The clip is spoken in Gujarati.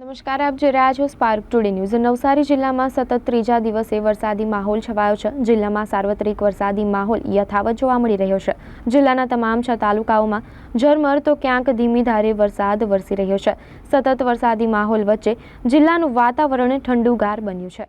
નમસ્કાર, આપ જોઈ રહ્યા છો સ્પાર્ક ટુડે ન્યૂઝ। નવસારી જિલ્લામાં સતત ત્રીજા દિવસે વરસાદી માહોલ છવાયો છે। જિલ્લામાં સાર્વત્રિક વરસાદી માહોલ યથાવત જોવા મળી રહ્યો છે। જિલ્લાના તમામ 6 તાલુકાઓમાં ઝરમર તો ક્યાંક ધીમી ધારે વરસાદ વરસી રહ્યો છે। સતત વરસાદી માહોલ વચ્ચે જિલ્લાનું વાતાવરણ ઠંડુગાર બન્યું છે।